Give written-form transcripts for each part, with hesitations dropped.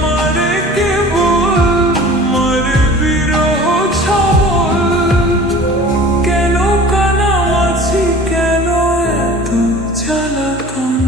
মারে কেবল মারে বিরহ ছাবল। কেন কানামাছি, কেন এত জ্বালাতন?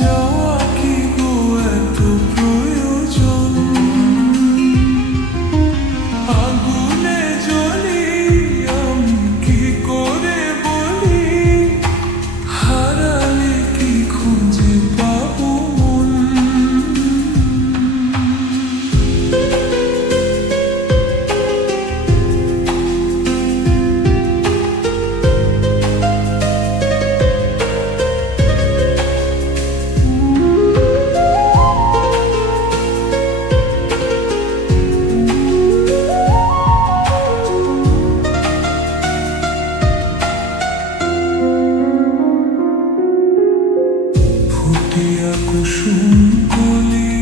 যাওয়া কি গো এত প্রয়োজন? আগুনে জ্বলি আমি কি করে বলি, হারালে কি খুঁজে পাবো মন? ফুটিয়া কুসুম কলি,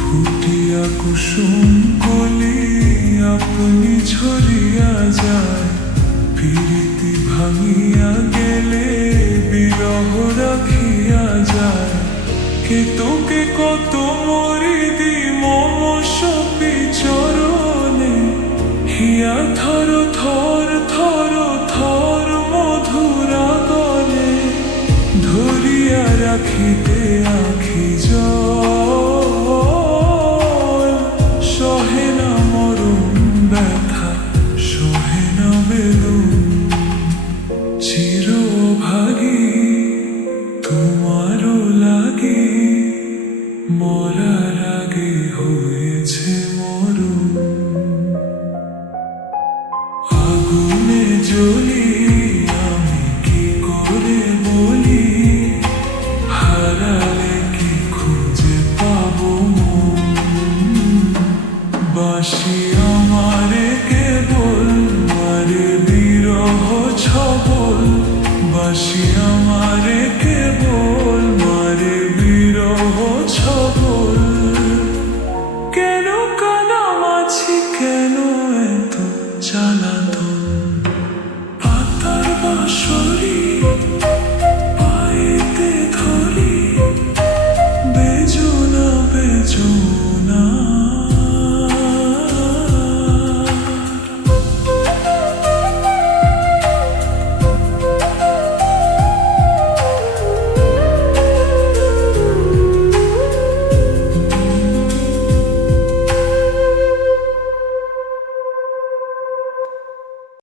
ফুটিয়া কুসুম কলি আপনি ঝরিয়া যায়। প্রীতি ভাঙিয়া গেলে বিরহ রাখিয়া যায়। কে তোকে কত মরিদি মম সপি চরণে, হিয়া থর থর থর থর মধুরা গলে। ধরিয়া রাখিতে আখি জল, সহে না মরণ ব্যথা, সহে না বেদন। চিরভাগী তোমারও লাগে, মরার আগে হয়েছে মরণ। আগুনে জ্বলি আমি কি করে বলি, হারালে কি খুঁজে পাবো মন? বাঁশি